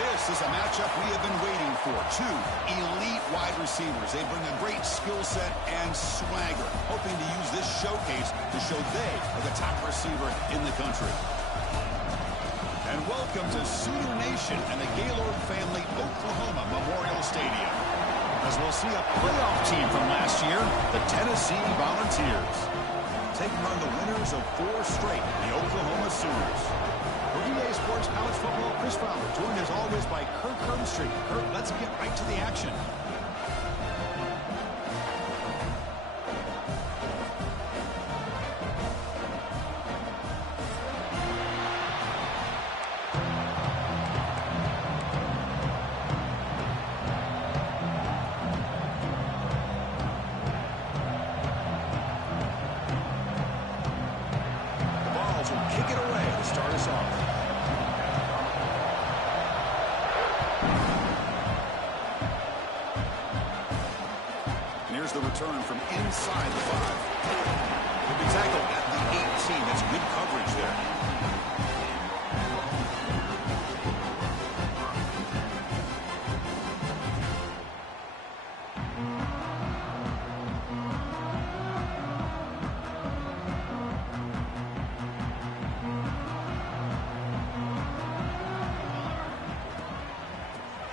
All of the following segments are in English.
This is a matchup we have been waiting for. Two elite wide receivers. They bring a great skill set and swagger, hoping to use this showcase to show they are the top receiver in the country. And welcome to Sooner Nation and the Gaylord Family Oklahoma Memorial Stadium, as we'll see a playoff team from last year, the Tennessee Volunteers, taking on the winners of 4 straight, the Oklahoma Sooners. For EA Sports College Football, Chris Fowler, joined as always by Kirk Herbstreit. Kirk, let's get right to the action. The return from inside the 5. He'll be tackled at the 18. That's good coverage there.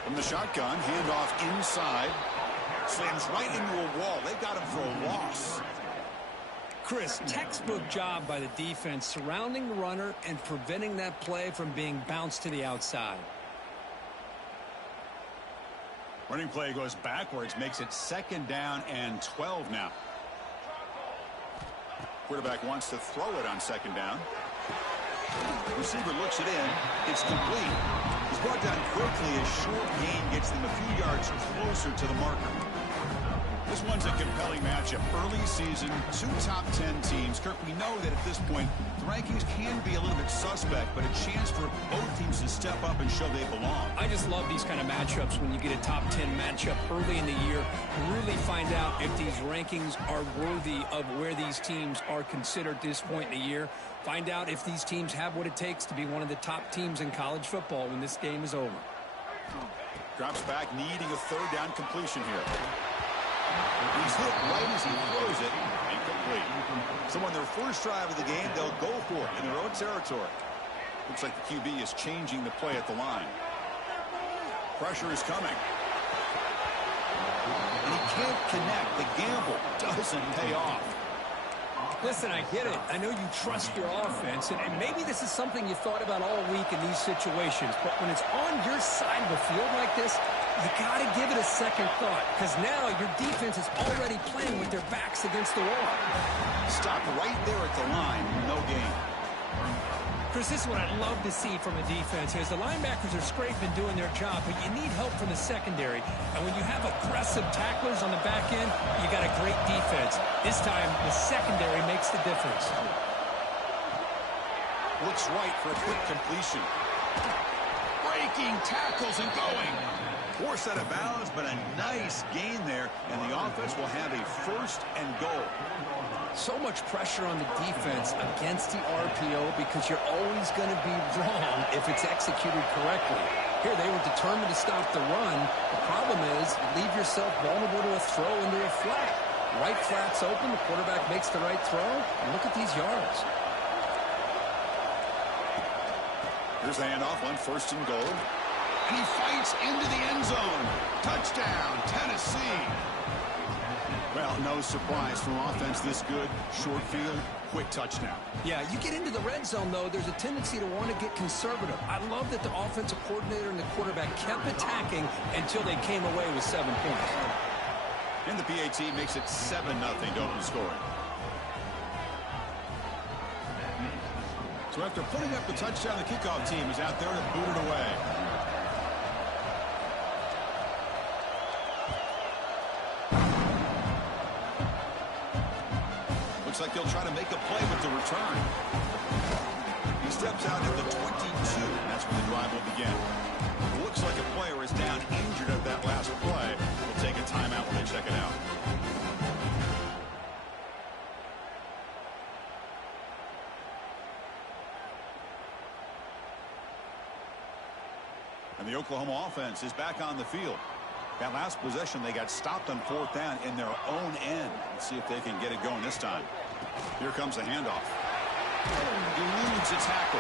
From the shotgun, handoff inside. Slams right into a wall. They got him for a loss. Chris, textbook job by the defense surrounding the runner and preventing that play from being bounced to the outside. Running play goes backwards, makes it 2nd down and 12 now. Quarterback wants to throw it on 2nd down. Receiver looks it in. It's complete. He's brought down quickly as short gain gets them a few yards closer to the marker. This one's a compelling matchup. Early season, 2 top 10 teams. Kirk, we know that at this point, the rankings can be a little bit suspect, but a chance for both teams to step up and show they belong. I just love these kind of matchups when you get a top 10 matchup early in the year. Really find out if these rankings are worthy of where these teams are considered at this point in the year. Find out if these teams have what it takes to be one of the top teams in college football when this game is over. Drops back, needing a 3rd down completion here. He's hit right as he throws it. Incomplete. So on their first drive of the game, they'll go for it in their own territory. Looks like the QB is changing the play at the line. Pressure is coming. And he can't connect. The gamble doesn't pay off. Listen, I get it. I know you trust your offense, and maybe this is something you thought about all week in these situations, but when it's on your side of the field like this, you got to give it a second thought, because now your defense is already playing with their backs against the wall. Stop right there at the line. No gain. Chris, this is what I'd love to see from a defense is the linebackers are scraping, doing their job, but you need help from the secondary. And when you have aggressive tacklers on the back end, you got a great defense. This time, the secondary makes the difference. Looks right for a quick completion. Breaking tackles and going. Forced out of bounds, but a nice gain there, and the offense will have a 1st and goal. So much pressure on the defense against the RPO because you're always going to be wrong if it's executed correctly. Here, they were determined to stop the run. The problem is you leave yourself vulnerable to a throw into a flat. Right flat's open, the quarterback makes the right throw, and look at these yards. Here's the handoff on 1st and goal. And he fights into the end zone. Touchdown, Tennessee. Well, no surprise from offense this good. Short field, quick touchdown. Yeah, you get into the red zone, though, there's a tendency to want to get conservative. I love that the offensive coordinator and the quarterback kept attacking until they came away with 7 points. And the PAT makes it 7-0 to open scoring. So after putting up the touchdown, the kickoff team is out there to boot it away. Looks like they'll try to make a play with the return. He steps out at the 22. That's when the drive will begin. It looks like a player is down injured at that last play. We'll take a timeout when they check it out. And And the Oklahoma offense is back on the field. That last possession, they got stopped on 4th down in their own end. Let's see if they can get it going this time. Here comes a handoff. Eludes a tackle.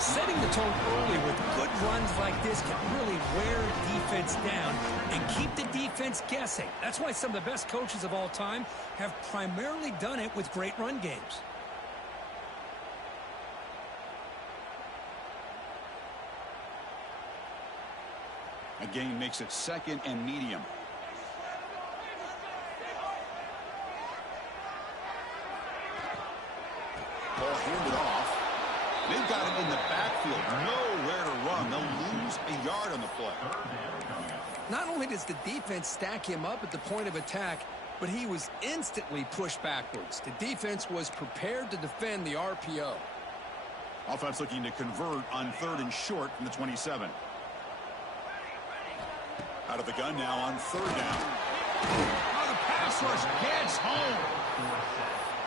Setting the tone early with good runs like this can really wear defense down and keep the defense guessing. That's why some of the best coaches of all time have primarily done it with great run games. A gain makes it 2nd and medium. Ball handed off. They've got it in the backfield. Nowhere to run. They'll lose a yard on the play. Not only does the defense stack him up at the point of attack, but he was instantly pushed backwards. The defense was prepared to defend the RPO. Offense looking to convert on 3rd and short from the 27. Out of the gun now on 3rd down. Oh, the pass rush gets home.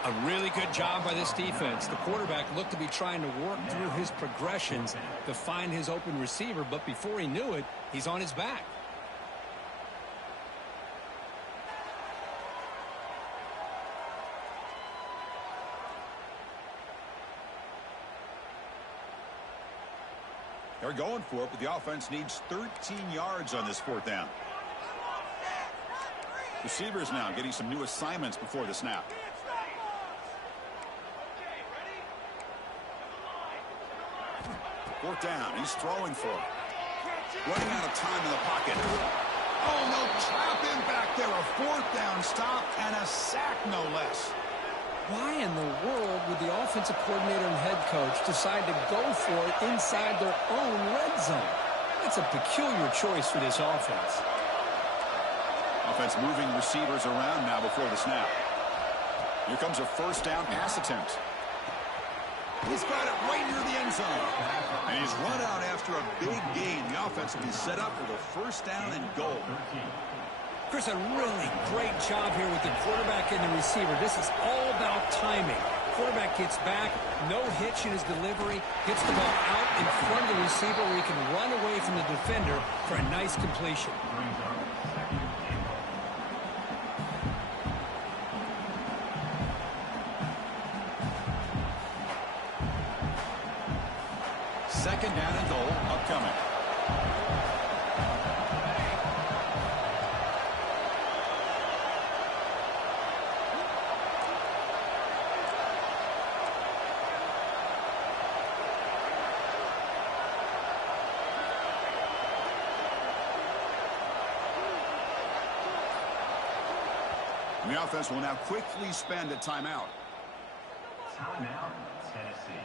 A really good job by this defense. The quarterback looked to be trying to work through his progressions to find his open receiver, but before he knew it, he's on his back. They're going for it, but the offense needs 13 yards on this 4th down. Receivers now getting some new assignments before the snap. Fourth down. He's throwing for it. Running out of time in the pocket. Oh, no, trap him back there. A 4th down stop and a sack, no less. Why in the world would the offensive coordinator and head coach decide to go for it inside their own red zone? That's a peculiar choice for this offense. Offense moving receivers around now before the snap. Here comes a 1st down pass attempt. He's got it right near the end zone. And he's run out after a big gain. The offense will be set up with a 1st down and goal. Chris, a really great job here with the quarterback and the receiver. This is all about timing. Quarterback gets back, no hitch in his delivery, gets the ball out in front of the receiver where he can run away from the defender for a nice completion. Second down and goal upcoming. And the offense will now quickly spend a timeout. Timeout, Tennessee.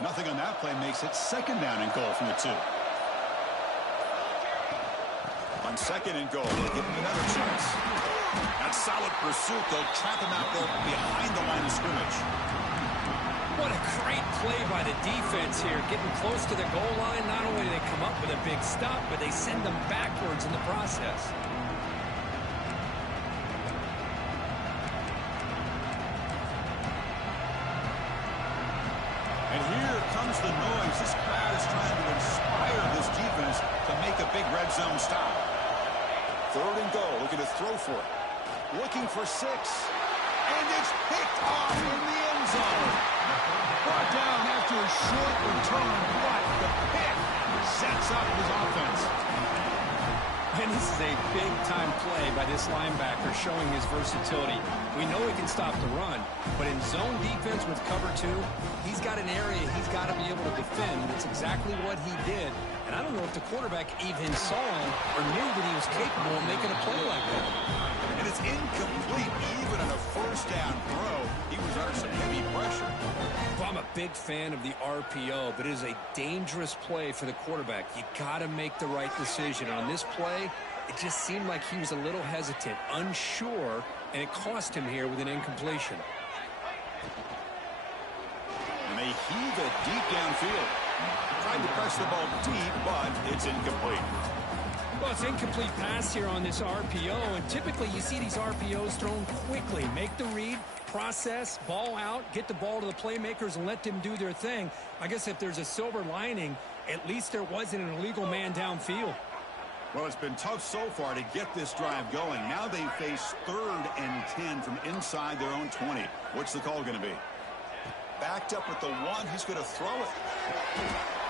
Nothing on that play makes it 2nd down and goal from the 2. On 2nd and goal, they'll give him another chance. That solid pursuit, they'll trap him out there behind the line of scrimmage. What a great play by the defense here. Getting close to the goal line, not only do they come up with a big stop, but they send them backwards in the process. And here comes the noise. This crowd is trying to inspire this defense to make a big red zone stop. 3rd and goal, looking to throw for it. Looking for 6. And it's picked off in the end zone. Brought down after a short return, but the pick sets up his offense. And this is a big-time play by this linebacker showing his versatility. We know he can stop the run, but in zone defense with cover 2, he's got an area he's got to be able to defend, and it's exactly what he did. And I don't know if the quarterback even saw him or knew that he was capable of making a play like that. And it's incomplete. Even on a 1st down throw, he was under some heavy pressure. Well, I'm a big fan of the RPO, but it is a dangerous play for the quarterback. You got to make the right decision. On this play, it just seemed like he was a little hesitant, unsure, and it cost him here with an incompletion. And they it deep downfield. Tried to press the ball deep, but it's incomplete. Well, it's incomplete pass here on this RPO, and typically you see these RPOs thrown quickly. Make the read, process, ball out, get the ball to the playmakers and let them do their thing. I guess if there's a silver lining, at least there wasn't an illegal man downfield. Well, it's been tough so far to get this drive going. Now they face 3rd and 10 from inside their own 20. What's the call going to be? Backed up with the 1. He's going to throw it.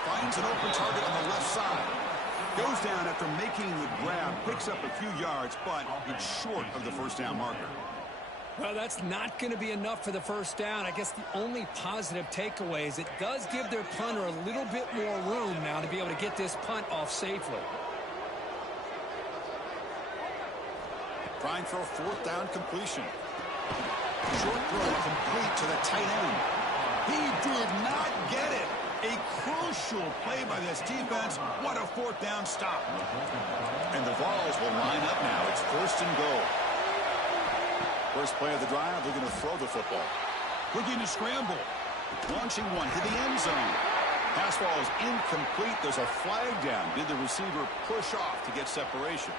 Finds an open target on the left side. Goes down after making the grab. Picks up a few yards, but it's short of the first down marker. Well, that's not going to be enough for the first down. I guess the only positive takeaway is it does give their punter a little bit more room now to be able to get this punt off safely. Trying for a 4th down completion. Short throw complete to the tight end. He did not get it. A crucial play by this defense. What a 4th down stop. And the Vols will line up now. It's 1st and goal. First play of the drive, they're going to throw the football. Looking to scramble. Launching one to the end zone. Pass ball is incomplete. There's a flag down. Did the receiver push off to get separation?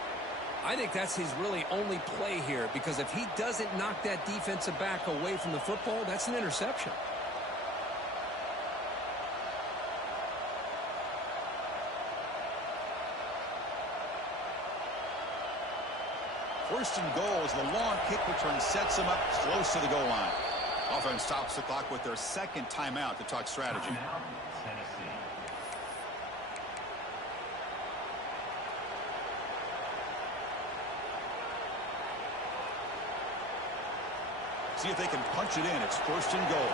I think that's his really only play here, because if he doesn't knock that defensive back away from the football, that's an interception. First and goal as the long kick return sets him up close to the goal line. Offense stops the clock with their 2nd timeout to talk strategy. Tennessee. See if they can punch it in. It's 1st and goal.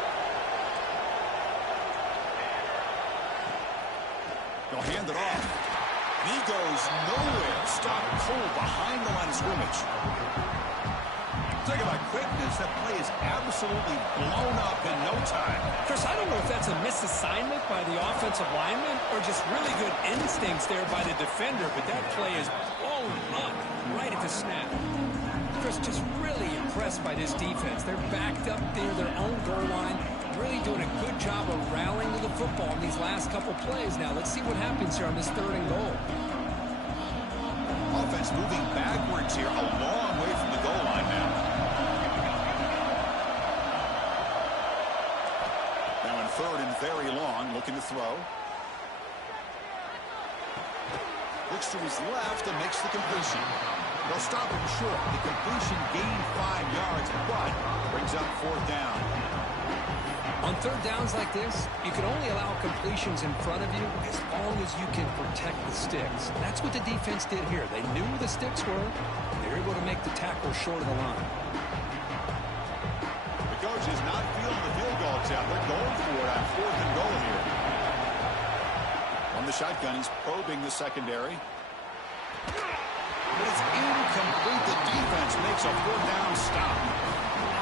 They'll hand it off. He goes nowhere. Stop cold behind the line of scrimmage. Talk about quickness. That play is absolutely blown up in no time. Chris, I don't know if that's a misassignment by the offensive lineman or just really good instincts there by the defender, but that play is blown up right at the snap. Chris, just really impressed by this defense. They're backed up near their own goal line, really doing a good job of rallying to the football in these last couple plays. Now, let's see what happens here on this 3rd and goal. Offense moving backwards here, a long way from the goal line now. Now in 3rd and very long, looking to throw. Looks to his left and makes the completion. They'll stop him short. The completion gained 5 yards, but brings up 4th down. On 3rd downs like this, you can only allow completions in front of you as long as you can protect the sticks. That's what the defense did here. They knew where the sticks were, and they were able to make the tackle short of the line. The coach is not feeling the field goal attempt. They're going for it on 4th and goal here. On the shotgun, he's probing the secondary. But it's incomplete. The defense makes a 4th down stop.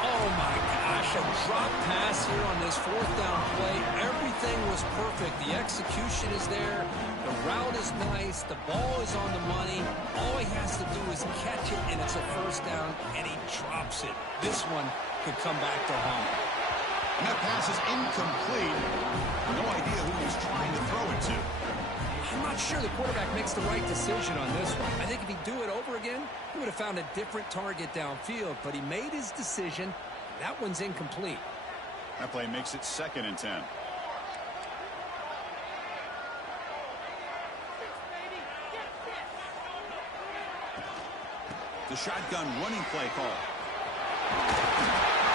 Oh, my gosh, a drop pass here on this 4th down play. Everything was perfect. The execution is there. The route is nice. The ball is on the money. All he has to do is catch it, and it's a 1st down, and he drops it. This one could come back to haunt. And that pass is incomplete. No idea who he's trying to throw it to. I'm not sure the quarterback makes the right decision on this one. I think if he'd do it over again, he would have found a different target downfield, but he made his decision. That one's incomplete. That play makes it 2nd and 10. The shotgun running play call.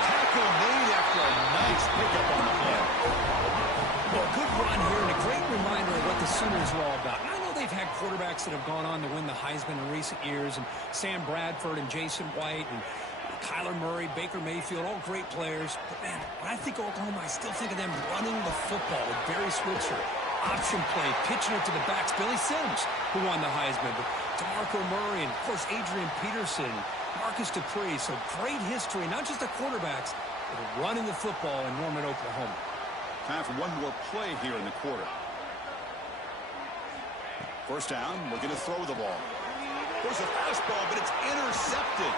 Tackle made after a nice pickup on the play. Well, good run here and a great reminder of what the Sooners are all about. And I know they've had quarterbacks that have gone on to win the Heisman in recent years, and Sam Bradford and Jason White and Kyler Murray, Baker Mayfield, all great players. But, man, when I think of Oklahoma, I still think of them running the football with Barry Switzer. Option play, pitching it to the backs. Billy Sims, who won the Heisman. But DeMarco Murray and, of course, Adrian Peterson, Marcus Dupree. So great history, not just the quarterbacks, but running the football in Norman, Oklahoma. Time for one more play here in the quarter. 1st down, we're going to throw the ball. There's a fastball, but it's intercepted.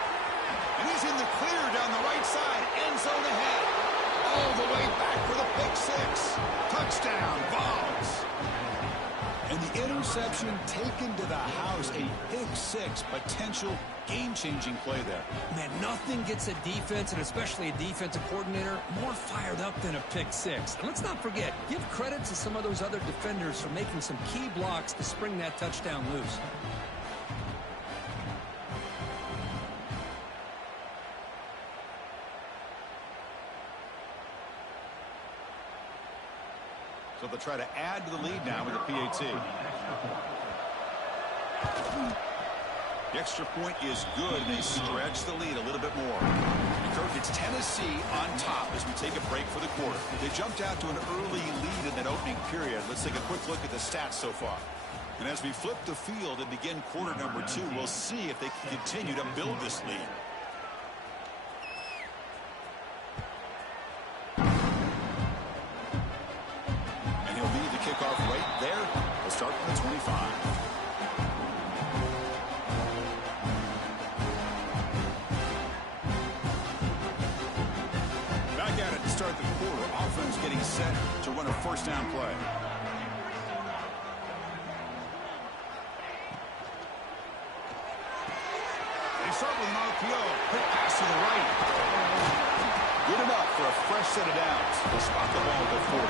And he's in the clear down the right side. End zone ahead. All the way back for the pick 6. touchdown, Vols. And the interception taken to the house, a pick-6, potential game-changing play there. Man, nothing gets a defense, and especially a defensive coordinator, more fired up than a pick-6. And let's not forget, give credit to some of those other defenders for making some key blocks to spring that touchdown loose. So they'll try to add to the lead now with a PAT. The extra point is good, and they stretch the lead a little bit more. And Kirk, it's Tennessee on top as we take a break for the quarter. They jumped out to an early lead in that opening period. Let's take a quick look at the stats so far. And as we flip the field and begin quarter number 2, we'll see if they can continue to build this lead. And he'll lead the kickoff right there. We'll start from the 25. Start the quarter. Offense getting set to run a first down play. They start with an RPO. Quick pass to the right. Good enough for a fresh set of downs. They'll spot the ball at the 40.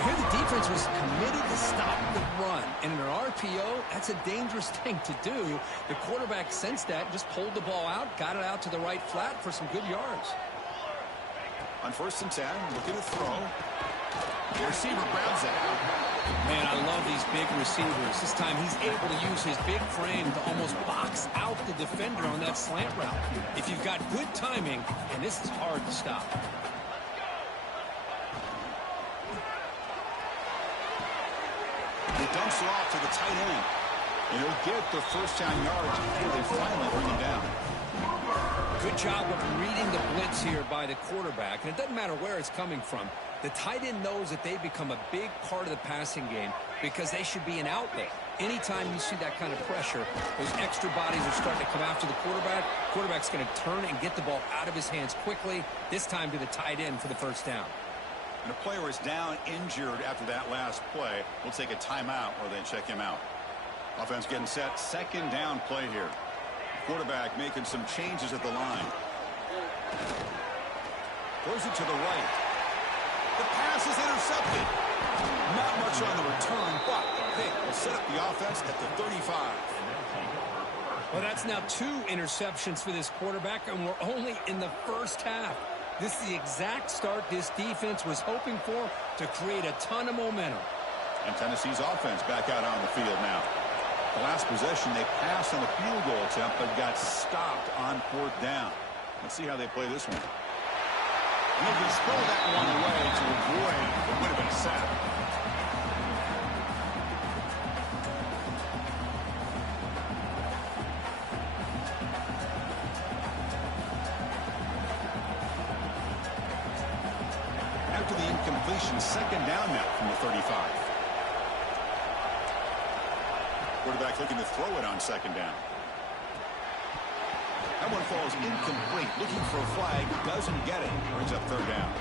Here the defense was committed to stop the run. And in an RPO, that's a dangerous thing to do. The quarterback sensed that, just pulled the ball out, got it out to the right flat for some good yards. On 1st and 10, looking to throw. The receiver grabs it. Man, I love these big receivers. This time he's able to use his big frame to almost box out the defender on that slant route. If you've got good timing, and this is hard to stop. He dumps it off to the tight end. And he'll get the first down yards until they finally bring him down. Good job of reading the blitz here by the quarterback. And it doesn't matter where it's coming from. The tight end knows that they become a big part of the passing game because they should be an outlet. Anytime you see that kind of pressure, those extra bodies are starting to come after the quarterback. Quarterback's going to turn and get the ball out of his hands quickly, this time to the tight end for the first down. And a player is down injured after that last play. We'll take a timeout or then check him out. Offense getting set. Second down play here. Quarterback making some changes at the line. Throws it to the right. The pass is intercepted. Not much on the return, but the pick will set up the offense at the 35. Well, that's now 2 interceptions for this quarterback, and we're only in the first half. This is the exact start this defense was hoping for to create a ton of momentum. And Tennessee's offense back out on the field now. The last possession, they passed on the field goal attempt, but got stopped on 4th down. Let's see how they play this one. And they can throw that one away to avoid what would have been a sack. After the incompletion, second down now from the 35. Quarterback looking to throw it on second down. That one falls incomplete. Looking for a flag. Doesn't get it. Brings up 3rd down.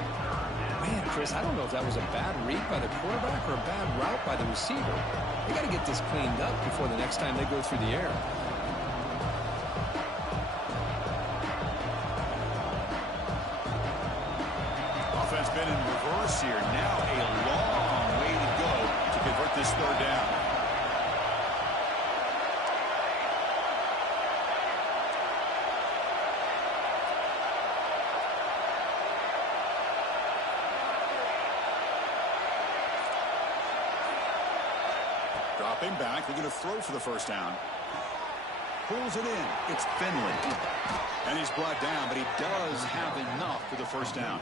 Man, Chris, I don't know if that was a bad read by the quarterback or a bad route by the receiver. They got to get this cleaned up before the next time they go through the air. Offense been in reverse here. Now a long way to go to convert this 3rd down. Dropping back, looking to throw for the first down. Pulls it in. It's Finley. And he's brought down, but he does have enough for the first down.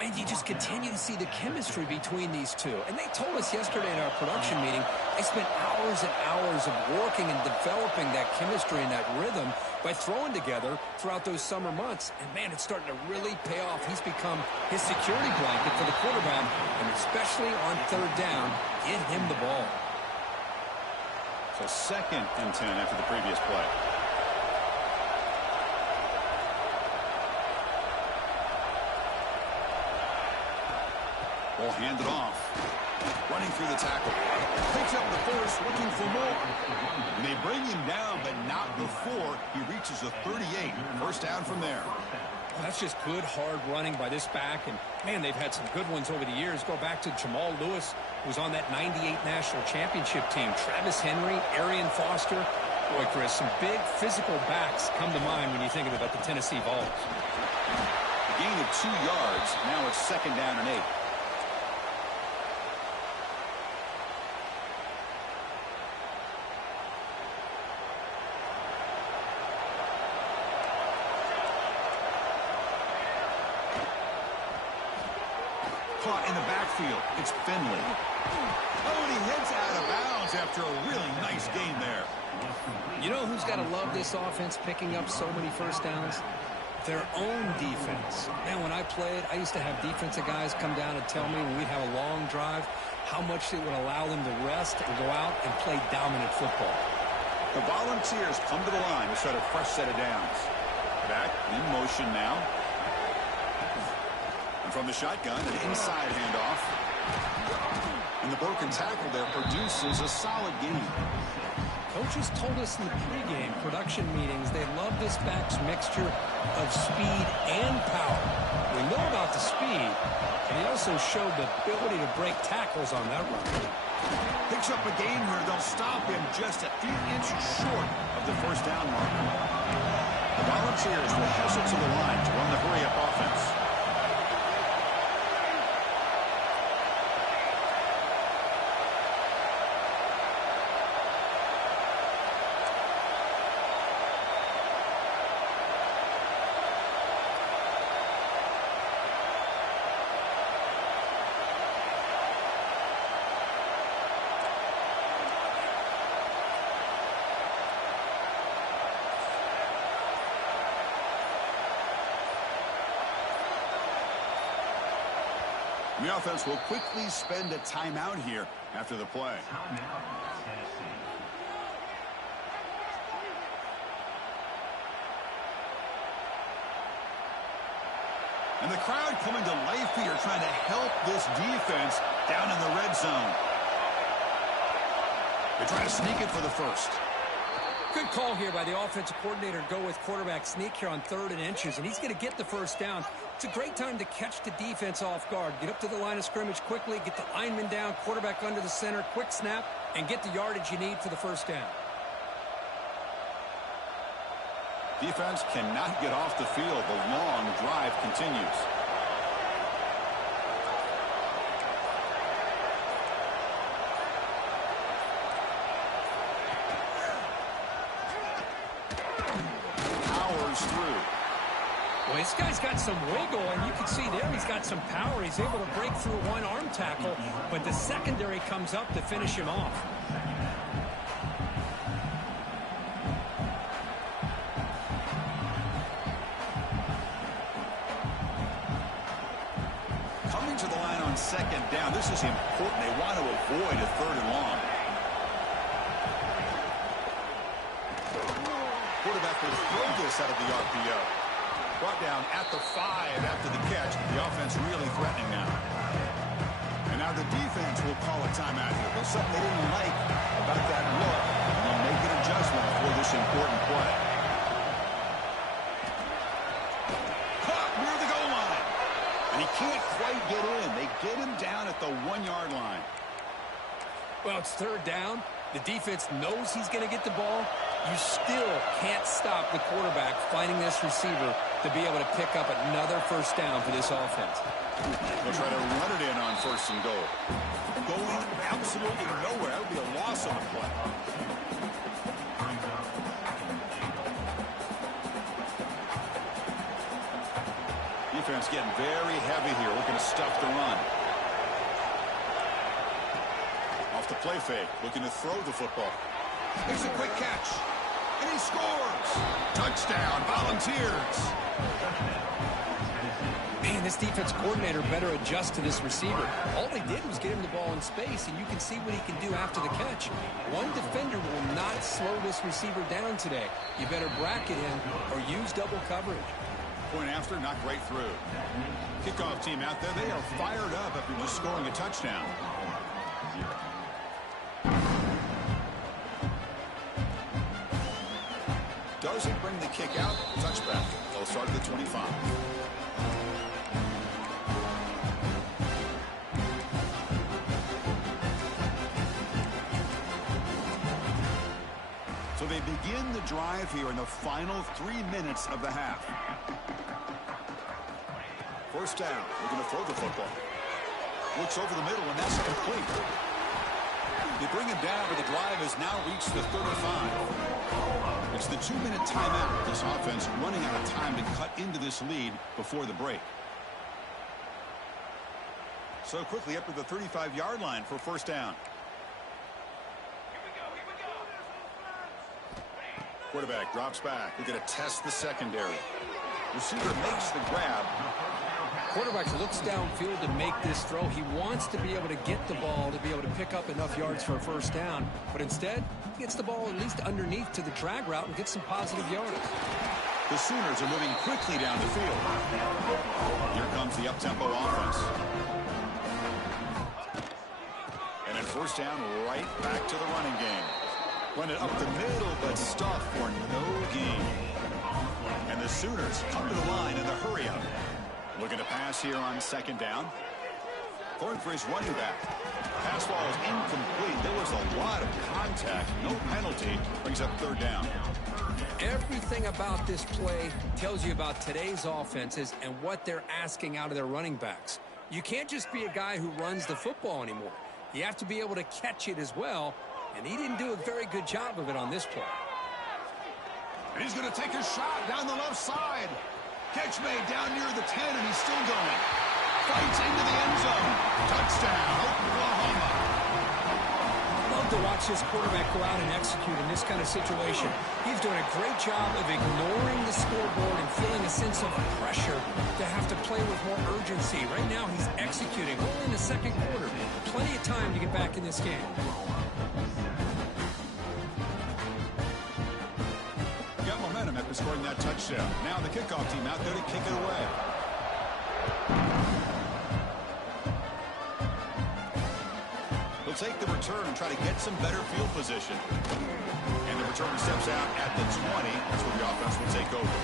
And you just continue to see the chemistry between these two. And they told us yesterday in our production meeting, they spent hours and hours of working and developing that chemistry and that rhythm by throwing together throughout those summer months. And, man, it's starting to really pay off. He's become his security blanket for the quarterback, and especially on 3rd down, get him the ball. So 2nd and 10 after the previous play. Will hand it off. Running through the tackle. Picks up the first, looking for more. And they bring him down, but not before he reaches the 38. First down from there. Well, that's just good, hard running by this back. And, man, they've had some good ones over the years. Go back to Jamal Lewis, who was on that 98 National Championship team. Travis Henry, Arian Foster. Boy, Chris, some big physical backs come to mind when you think about the Tennessee Vols. A gain of 2 yards. Now it's second down and 8. Caught in the backfield. It's Finley. Oh, and he heads out of bounds after a really nice gain there. You know who's got to love this offense picking up so many first downs? Their own defense. Man, when I played, I used to have defensive guys come down and tell me when we'd have a long drive how much it would allow them to rest and go out and play dominant football. The Volunteers come to the line to start a fresh set of downs. Back in motion now. And from the shotgun, an inside handoff. And the broken tackle there produces a solid gain. Coaches told us in the pregame production meetings they love this back's mixture of speed and power. We know about the speed, and he also showed the ability to break tackles on that run. Picks up a gain here. They'll stop him just a few inches short of the first down mark. The Volunteers will hustle to the line to run the hurry-up offense. The offense will quickly spend a timeout here after the play. Timeout, Tennessee. And the crowd coming to life here, trying to help this defense down in the red zone. They try to sneak it for the first. Good call here by the offensive coordinator. Go with quarterback sneak here on 3rd and inches, and he's going to get the first down. It's a great time to catch the defense off guard. Get up to the line of scrimmage quickly, get the lineman down, quarterback under the center, quick snap, and get the yardage you need for the first down. Defense cannot get off the field. The long drive continues. Powers through. Well, this guy's got some wiggle, and you can see there he's got some power. He's able to break through one arm tackle, but the secondary comes up to finish him off. Coming to the line on second down. This is important. They want to avoid a 3rd and long. Quarterback will throw this out of the RPO. Brought down at the 5 after the catch. The offense really threatening now. And now the defense will call a timeout here. There's something they didn't like about that look. And they'll make an adjustment for this important play. Caught near the goal line. And he can't quite get in. They get him down at the 1-yard line. Well, it's 3rd down. The defense knows he's going to get the ball. You still can't stop the quarterback finding this receiver to be able to pick up another first down for this offense. They'll try to run it in on 1st and goal. Going absolutely nowhere. That would be a loss on the play. Defense getting very heavy here, looking to stuff the run. Off the play fake, looking to throw the football. Makes a quick catch. And he scores! Touchdown, Volunteers! Man, this defense coordinator better adjust to this receiver. All they did was get him the ball in space, and you can see what he can do after the catch. One defender will not slow this receiver down today. You better bracket him or use double coverage. Point after, knocked right through. Kickoff team out there, they are fired up after just scoring a touchdown. Doesn't bring the kick out. Touchback. They'll start at the 25. So they begin the drive here in the final 3 minutes of the half. First down. We're going to throw the football. Looks over the middle, and that's complete. They bring him down, but the drive has now reached the 35. It's the 2-minute timeout. This offense running out of time to cut into this lead before the break. So quickly up to the 35-yard line for first down. Quarterback drops back. We're going to test the secondary. Receiver makes the grab. Quarterback looks downfield to make this throw. He wants to be able to get the ball to be able to pick up enough yards for a first down. But instead, he gets the ball at least underneath to the drag route and gets some positive yards. The Sooners are moving quickly down the field. Here comes the up-tempo offense. And then first down, right back to the running game. Run it up the middle, but stuff for no gain. And the Sooners come to the line in the hurry-up. Looking to pass here on second down. Going for his running back. Pass ball is incomplete. There was a lot of contact. No penalty. Brings up third down. Everything about this play tells you about today's offenses and what they're asking out of their running backs. You can't just be a guy who runs the football anymore. You have to be able to catch it as well, and he didn't do a very good job of it on this play. And he's going to take a shot down the left side. Catch made down near the 10, and he's still going. Fights into the end zone. Touchdown, Oklahoma. Love to watch this quarterback go out and execute in this kind of situation. He's doing a great job of ignoring the scoreboard and feeling a sense of pressure to have to play with more urgency. Right now, he's executing only in the second quarter. Plenty of time to get back in this game. Got momentum after scoring that touchdown. Now the kickoff team out there to kick it away. He'll take the return and try to get some better field position. And the return steps out at the 20. That's where the offense will take over.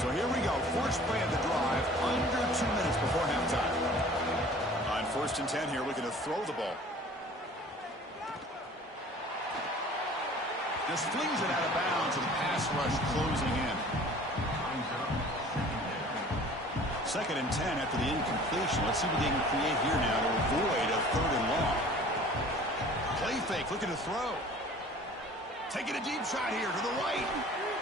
So here we go. First play of the drive, under 2 minutes before halftime. On first and 10 here, looking to throw the ball. Just flings it out of bounds with the pass rush closing in. Second and 10 after the incompletion. Let's see what they can create here now to avoid a third and long. Play fake, looking to throw. Taking a deep shot here to the right.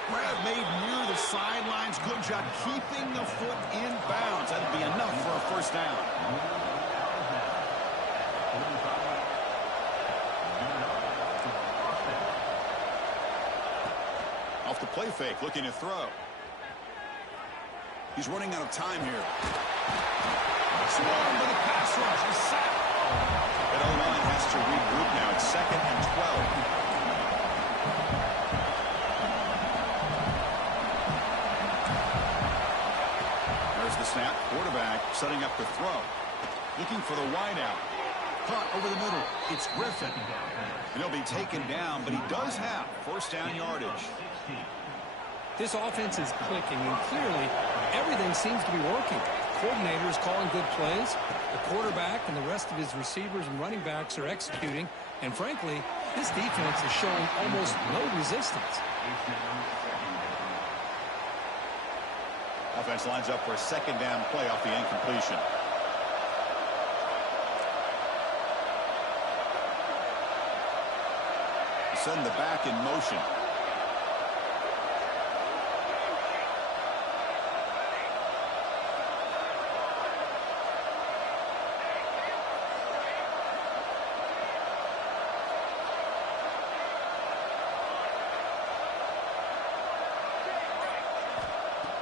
Grab made near the sidelines. Good job keeping the foot in bounds. That'd be enough for a first down. Off the play fake, looking to throw. He's running out of time here. Swarmed with a pass rush. He's sacked. And O-line has to regroup now. It's second and 12. The snap, quarterback setting up the throw. Looking for the wideout. Caught over the middle. It's Griffin. And he'll be taken down, but he does have first down yardage. This offense is clicking, and clearly everything seems to be working. Coordinator is calling good plays. The quarterback and the rest of his receivers and running backs are executing. And frankly, this defense is showing almost no resistance. Offense lines up for a second down play off the incompletion. Send the back in motion.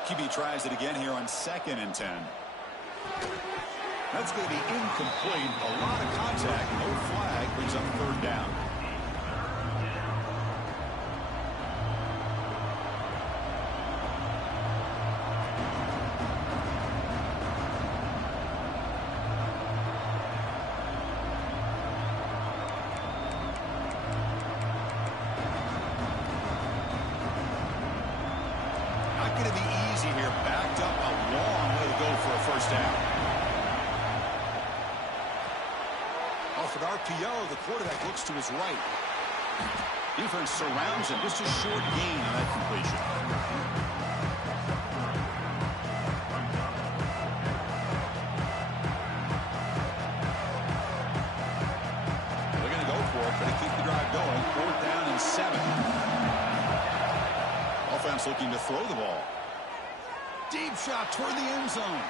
QB tries it again here on 2nd and 10. That's going to be incomplete. A lot of contact. No flag. Brings up 3rd down. Not going to be easy here. Backed up a long way to go for a 1st down. Off an RPO, the quarterback looks to his right. Defense surrounds him. Just a short gain on that completion. They're going to go for it, but to keep the drive going. 4th down and 7. Offense looking to throw the ball. Deep shot toward the end zone.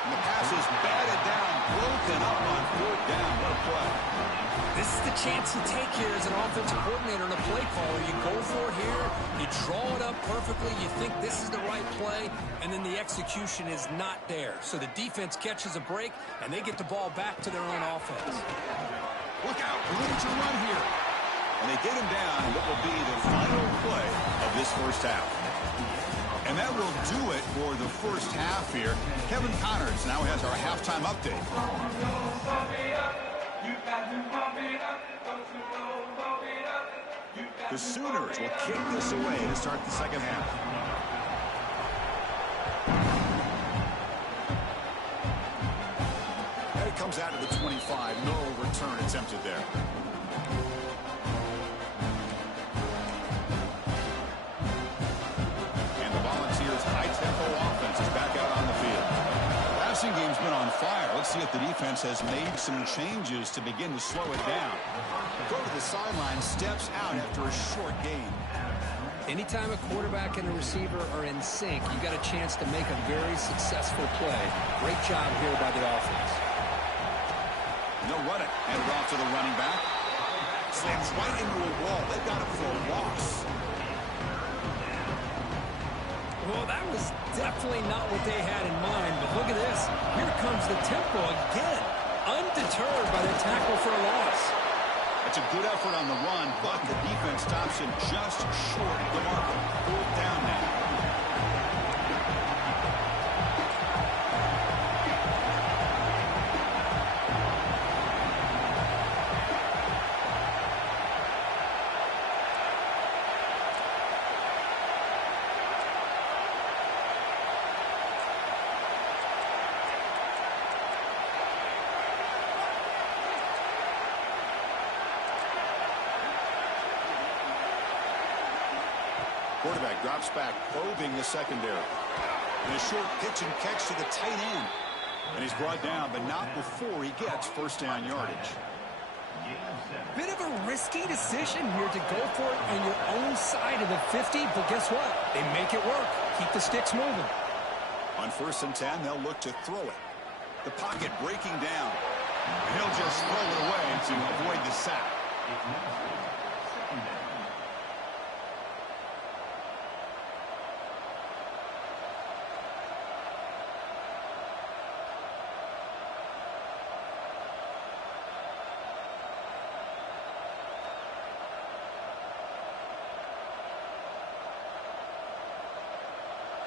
And the pass is batted down, broken up on 4th down. What a play. This is the chance you take here as an offensive coordinator and a play caller. You go for it here, you draw it up perfectly, you think this is the right play, and then the execution is not there. So the defense catches a break, and they get the ball back to their own offense. Look out, room to run here. And they get him down in what will be the final play of this 1st half. And that will do it for the 1st half here. Kevin Connors now has our halftime update. The Sooners will kick this away to start the 2nd half. And it comes out to the 25. No return attempted there. And the Volunteers' high-tempo offense is back out on the field. The passing game's been on fire. Let's see if the defense has made some changes to begin to slow it down. Go to the sideline, steps out after a short gain. Anytime a quarterback and a receiver are in sync, you got a chance to make a very successful play. Great job here by the offense. They'll run it. Handed off to the running back. Slams right into a wall. They got him for a loss. Well, that was definitely not what they had in mind, but look at this. Here comes the tempo again. Undeterred by the tackle for a loss. It's a good effort on the run, but the defense stops him just short of the marker. 4th down now. Quarterback drops back, probing the secondary. And a short pitch and catch to the tight end. And he's brought down, but not before he gets 1st down yardage. Bit of a risky decision here to go for it on your own side of the 50, but guess what? They make it work. Keep the sticks moving. On 1st and 10, they'll look to throw it. The pocket breaking down. And he'll just throw it away to avoid the sack.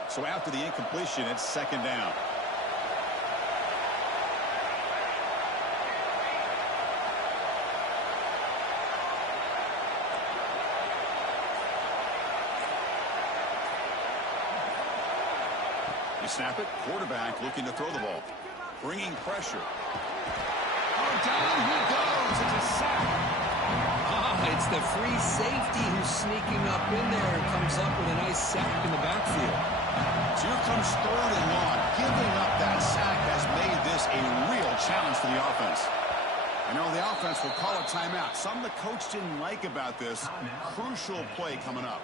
So after the incompletion, it's 2nd down. You snap it, quarterback looking to throw the ball. Bringing pressure. Oh, down he goes. It's a sack. It's the free safety who's sneaking up in there and comes up with a nice sack in the backfield. So here comes 3rd and long. Giving up that sack has made this a real challenge for the offense. I know the offense will call a timeout. Something the coach didn't like about this. Crucial play coming up.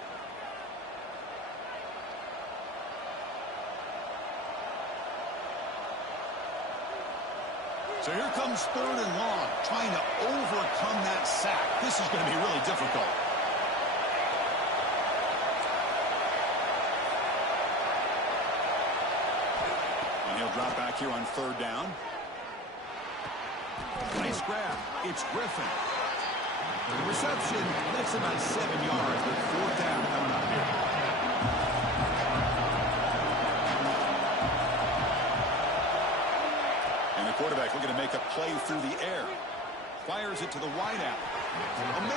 So here comes 3rd and long, trying to overcome that sack. This is going to be really difficult. They'll drop back here on 3rd down. Nice grab. It's Griffin. The reception makes about 7 yards, but 4th down coming up here. And the quarterback looking to make a play through the air. Fires it to the wideout.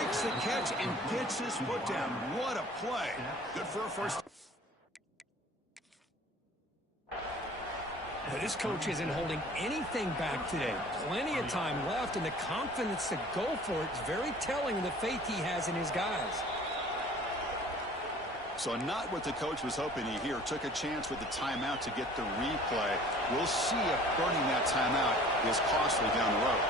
Makes the catch and gets his foot down. What a play. Good for a first. Now, this coach isn't holding anything back today. Plenty of time left, and the confidence to go for it is very telling of the faith he has in his guys. So not what the coach was hoping to hear. Took a chance with the timeout to get the replay. We'll see if burning that timeout is costly down the road.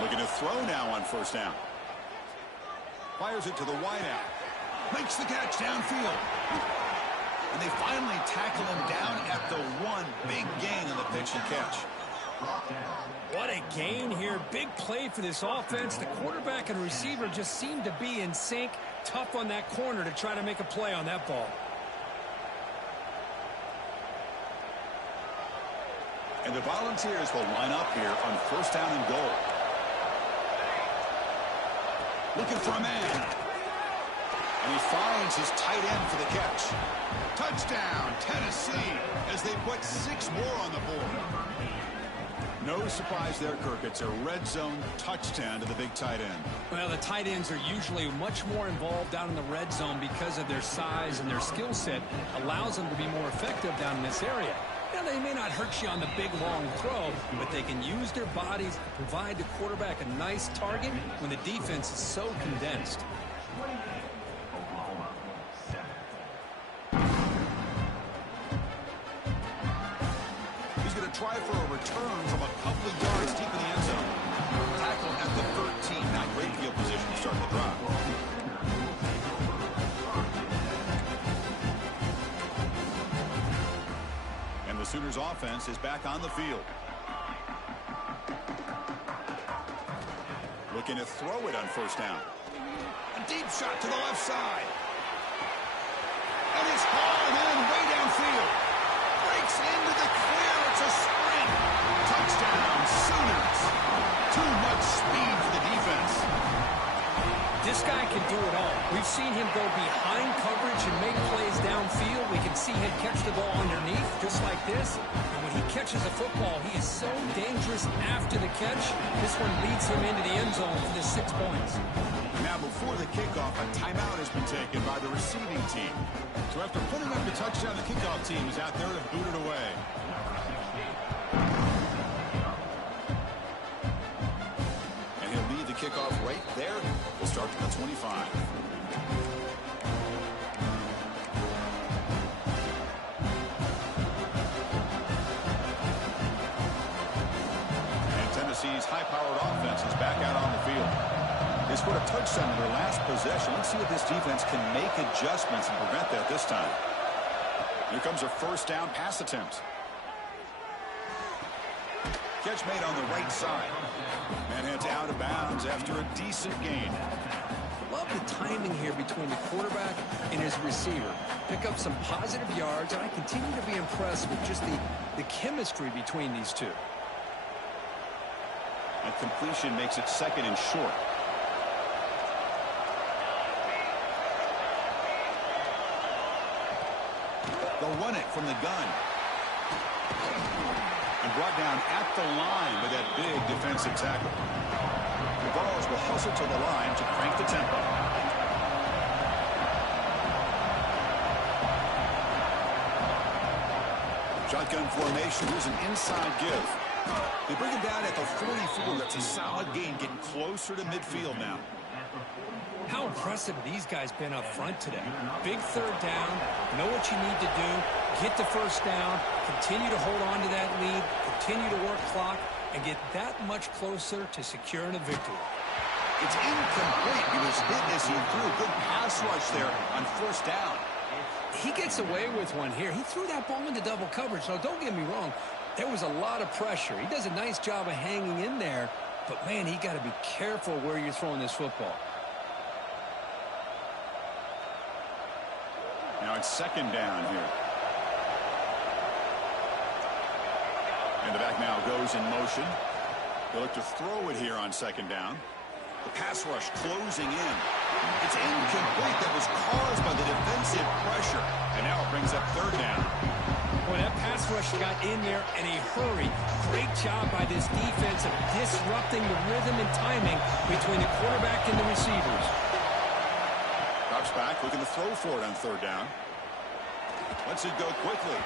Looking to throw now on 1st down. Fires it to the wideout. Makes the catch downfield. And they finally tackle him down at the 1. Big gain on the pitch and catch. What a gain here. Big play for this offense. The quarterback and receiver just seem to be in sync. Tough on that corner to try to make a play on that ball. And the Volunteers will line up here on 1st down and goal. Looking for a man. And he finds his tight end for the catch. Touchdown, Tennessee, as they put 6 more on the board. No surprise there, Kirk. It's a red zone touchdown to the big tight end. Well, the tight ends are usually much more involved down in the red zone because of their size and their skill set. Allows them to be more effective down in this area. Now, they may not hurt you on the big, long throw, but they can use their bodies to provide the quarterback a nice target when the defense is so condensed. He's going to try for a return from a couple of yards deep in the end zone. Tackle at the 13. Not great field position to start the drive. The Sooners offense is back on the field. Looking to throw it on 1st down. A deep shot to the left side. And it's hauled in way downfield. Breaks into the clear. It's a sprint. Touchdown, Sooners. Too much speed for the defense. This guy can do it all. We've seen him go behind coverage and make plays downfield. We can see him catch the ball underneath, just like this. And when he catches a football, he is so dangerous after the catch. This one leads him into the end zone for the 6 points. Now, before the kickoff, a timeout has been taken by the receiving team. So after putting up the touchdown, the kickoff team is out there to boot it away. And he'll lead the kickoff right there. We'll start to the 25. And Tennessee's high-powered offense is back out on the field. They scored a touchdown in their last possession. Let's see if this defense can make adjustments and prevent that this time. Here comes a 1st down pass attempt. Catch made on the right side. And it's out of bounds after a decent gain. Love the timing here between the quarterback and his receiver. Pick up some positive yards, and I continue to be impressed with just the chemistry between these two. And completion makes it 2nd and short. They'll run it from the gun. And brought down at the line with that big defensive tackle. The Vols will hustle to the line to crank the tempo. Shotgun formation. Here's an inside give. They bring him down at the 44. That's a solid gain, getting closer to midfield now. How impressive these guys been up front today. Big 3rd down, know what you need to do, get the 1st down, continue to hold on to that lead, continue to work clock, and get that much closer to securing a victory. It's incomplete. He was hit as he threw. Good pass rush there on 1st down. He gets away with one here. He threw that ball into double coverage, so don't get me wrong. There was a lot of pressure. He does a nice job of hanging in there, but, man, he got to be careful where you're throwing this football. Now it's second down here. And the back now goes in motion. They look to throw it here on second down. The pass rush closing in. It's incomplete. That was caused by the defensive pressure. And now it brings up third down. Boy, that pass rush got in there in a hurry. Great job by this defense of disrupting the rhythm and timing between the quarterback and the receivers. Drops back, looking to throw for it on third down. Lets it go quickly.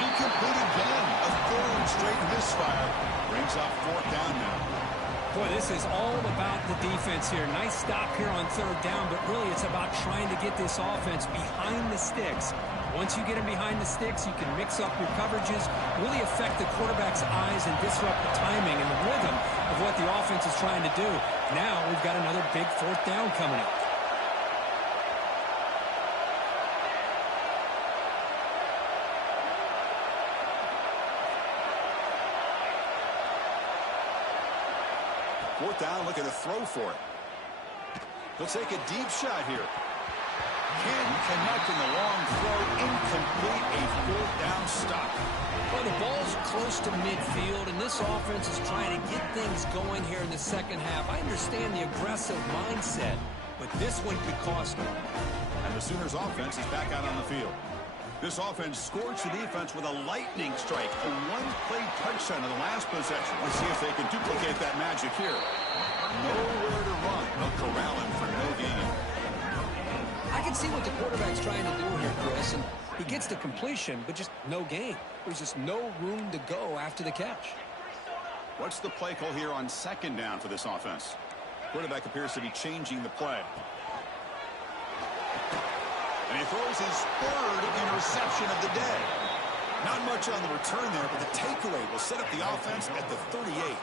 Incomplete again. A third straight misfire. Brings up fourth down now. Boy, this is all about the defense here. Nice stop here on third down, but really it's about trying to get this offense behind the sticks. Once you get them behind the sticks, you can mix up your coverages, really affect the quarterback's eyes and disrupt the timing and the rhythm of what the offense is trying to do. Now we've got another big fourth down coming up. Fourth down, looking to throw for it. He'll take a deep shot here. Can't connect in the long throw. Incomplete. A fourth down stop. Well, the ball's close to midfield, and this offense is trying to get things going here in the second half. I understand the aggressive mindset, but this one could cost them. And the Sooners offense is back out on the field. This offense scorched the defense with a lightning strike. A one-play touchdown in the last possession. Let's see if they can duplicate that magic here. Nowhere to run. They'll corral him for no gain. I can see what the quarterback's trying to do here, Chris, and he gets the completion, but just no gain. There's just no room to go after the catch. What's the play call here on second down for this offense? Quarterback appears to be changing the play. And he throws his third interception of the day. Not much on the return there, but the takeaway will set up the offense at the 38.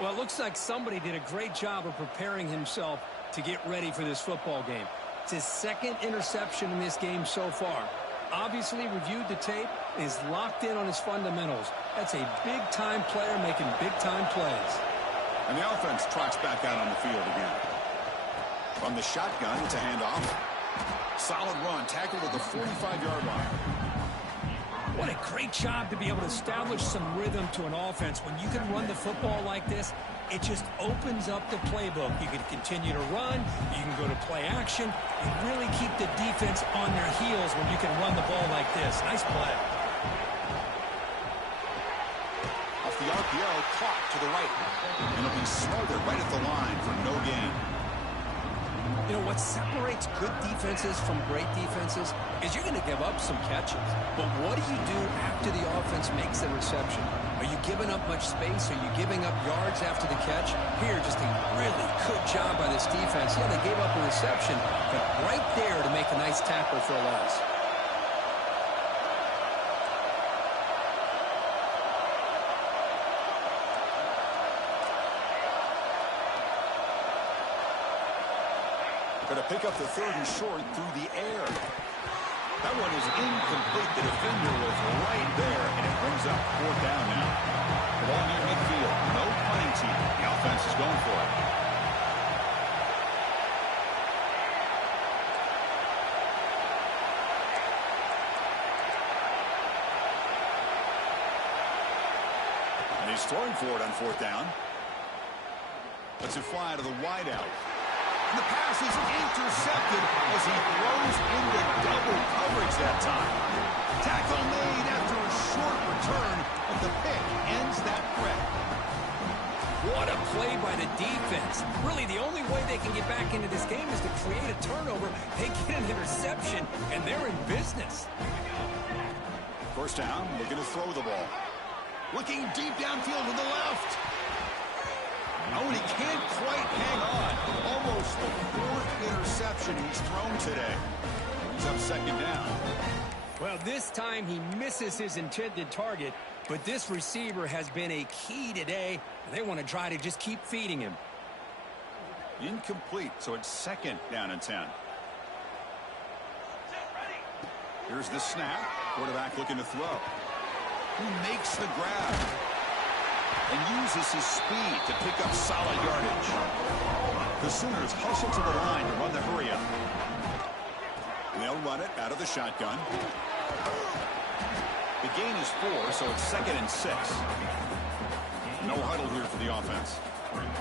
Well, it looks like somebody did a great job of preparing himself to get ready for this football game. It's his second interception in this game so far. Obviously reviewed the tape, is locked in on his fundamentals. That's a big-time player making big-time plays. And the offense trots back out on the field again. From the shotgun, it's a handoff. Solid run, tackled at the 45-yard line. What a great job to be able to establish some rhythm to an offense. When you can run the football like this, it just opens up the playbook. You can continue to run, you can go to play action, and really keep the defense on their heels when you can run the ball like this. Nice play. Off the RPO, caught to the right. And it'll be smothered right at the line for no gain. You know, what separates good defenses from great defenses is you're going to give up some catches. But what do you do after the offense makes the reception? Are you giving up much space? Are you giving up yards after the catch? Here, just a really good job by this defense. Yeah, they gave up a reception, but right there to make a nice tackle for a loss. Going to pick up the third and short through the air. That one is incomplete. The defender was right there, and it brings up fourth down now. The ball near midfield. No punting team. The offense is going for it. And he's throwing for it on fourth down. Lets it fly to the wideout. And the pass is intercepted as he throws into double coverage that time. Tackle made after a short return, but the pick ends that threat. What a play by the defense. Really, the only way they can get back into this game is to create a turnover. They get an interception, and they're in business. First down, looking to throw the ball. Looking deep downfield to the left. Oh, and he can't quite hang on. Almost the fourth interception he's thrown today. He's up second down. Well, this time he misses his intended target, but this receiver has been a key today. They want to try to just keep feeding him. Incomplete, so it's second down and 10. Here's the snap. Quarterback looking to throw. who makes the grab and uses his speed to pick up solid yardage. The Sooners hustle to the line to run the hurry up. They'll run it out of the shotgun. The gain is 4, so it's 2nd and 6. No huddle here for the offense.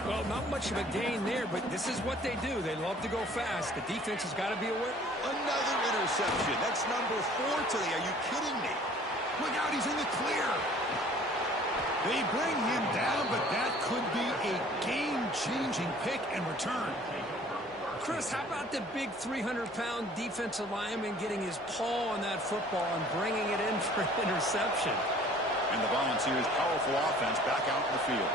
Well, not much of a gain there, but this is what they do. They love to go fast. The defense has got to be aware. Another interception. That's number 4 today. Are you kidding me? Look out, he's in the clear. They bring him down, but that could be a game-changing pick and return. Chris, how about the big 300-pound defensive lineman getting his paw on that football and bringing it in for an interception? And the Volunteers' powerful offense back out in the field.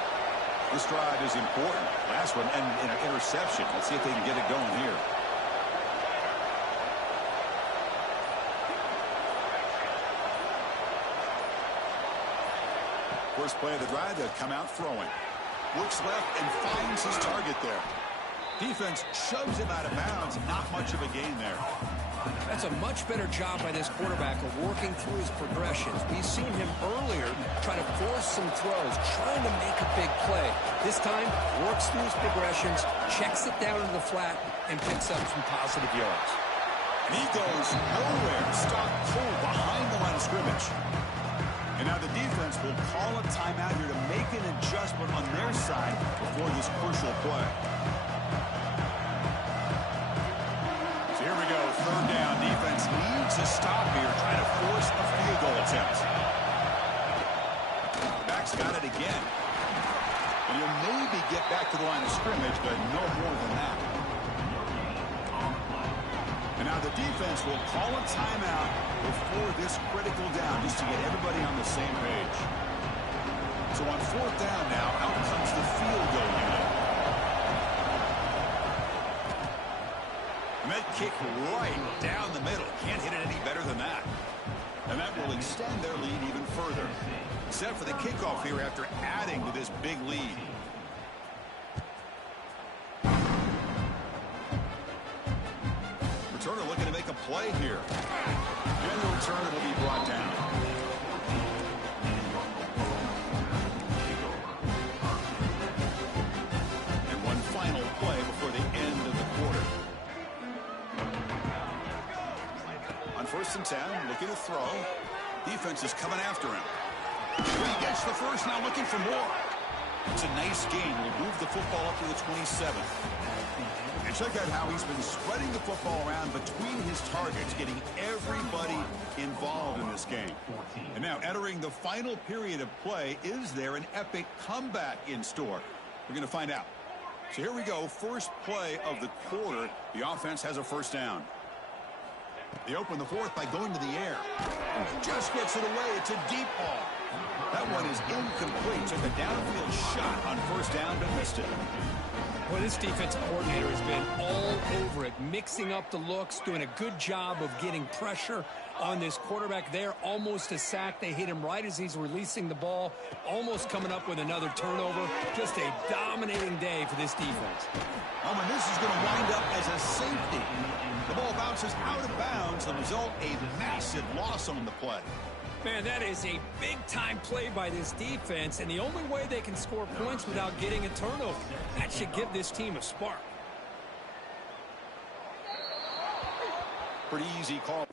This drive is important. Last one, and an interception. Let's see if they can get it going here. First play of the drive, they'll come out throwing. Looks left and finds his target there. Defense shoves him out of bounds. Not much of a gain there. That's a much better job by this quarterback of working through his progressions. We've seen him earlier try to force some throws, trying to make a big play. This time, works through his progressions, checks it down into the flat, and picks up some positive yards. And he goes nowhere. Stop cold behind the line of scrimmage. And now the defense will call a timeout here to make an adjustment on their side before this crucial play. So here we go, 3rd down. Defense needs a stop here, trying to force a field goal attempt. Back's got it again. And he'll maybe get back to the line of scrimmage, but no more than that. And now the defense will call a timeout before this critical down, just to get everybody on the same page. So on 4th down now, out comes the field goal unit. And that kick right down the middle. Can't hit it any better than that. And that will extend their lead even further. Set for the kickoff here after adding to this big lead. Returner looking to make a play here. And the return will be brought down. And one final play before the end of the quarter. On 1st and 10, looking to throw. Defense is coming after him. He gets the first, now looking for more. It's a nice gain. We'll move the football up to the 27th. And check out how he's been spreading the football around between his targets, getting everybody involved in this game. And now entering the final period of play, is there an epic comeback in store? We're going to find out. So here we go, first play of the quarter. The offense has a 1st down. They open the 4th by going to the air. Just gets it away. It's a deep ball. That one is incomplete. Took a downfield shot on 1st down, but missed it. Well, this defensive coordinator has been all over it, mixing up the looks, doing a good job of getting pressure on this quarterback there. Almost a sack. They hit him right as he's releasing the ball, almost coming up with another turnover. Just a dominating day for this defense. Oh, and this is going to wind up as a safety. The ball bounces out of bounds. The result, a massive loss on the play. Man, that is a big-time play by this defense, and the only way they can score points without getting a turnover. That should give this team a spark. Pretty easy call.